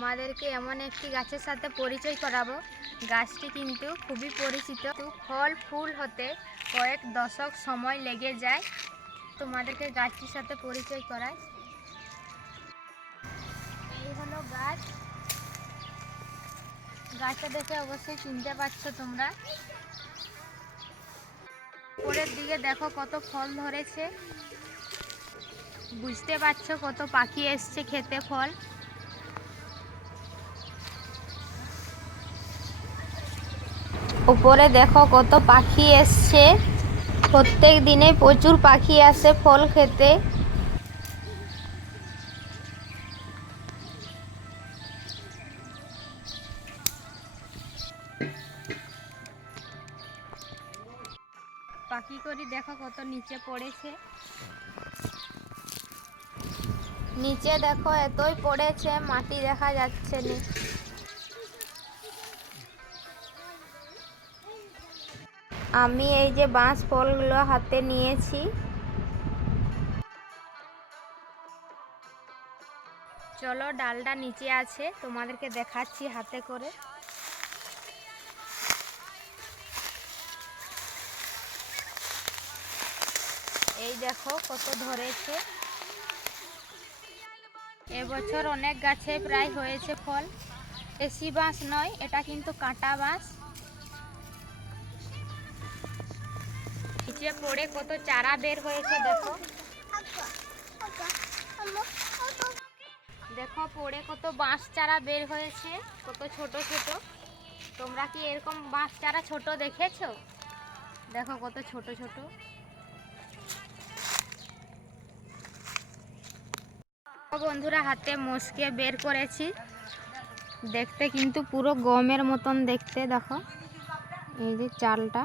তোমাদেরকে এমন একটি গাছের সাথে পরিচয় করাবো। গাছটি কিন্তু খুবই পরিচিত। ফল, ফুল হতে কয়েক দশক সময় লেগে যায় তোমাদেরকে গাছটির সাথে পরিচয় করায়। এই হলো গাছ। গাছটা দেখে অবশ্যই চিনতে পারছ তোমরা। উপরের দিকে দেখো কত ফল ধরেছে। বুঝতে পারছ কত পাখি এসছে খেতে ফল। উপরে দেখো কত পাখি এসছে। প্রত্যেক দিনে প্রচুর পাখি আসে ফল খেতে। পাখি করি দেখো কত নিচে পড়েছে। নিচে দেখো এতই পড়েছে মাটি দেখা যাচ্ছে না। আমি এই যে বাঁশ ফলগুলো হাতে নিয়েছি। চলো ডালটা নিচে আছে, তোমাদেরকে দেখাচ্ছি হাতে করে। এই দেখো কত ধরেছে। এবছর অনেক গাছে প্রায় হয়েছে ফল। এসি বাঁশ নয়, এটা কিন্তু কাঁটা বাঁশ। নিচে পড়ে কত চারা বের হয়েছে, দেখো। দেখো, পড়ে কত বাঁশ চারা বের হয়েছে, কত ছোট ছোট। তোমরা কি এরকম বাঁশ চারা ছোট দেখেছ? দেখো কত ছোট ছোট। বন্ধুরা, হাতে মস্কে বের করেছি। দেখতে কিন্তু পুরো গমের মতন দেখতে, দেখো। এই যে চালটা।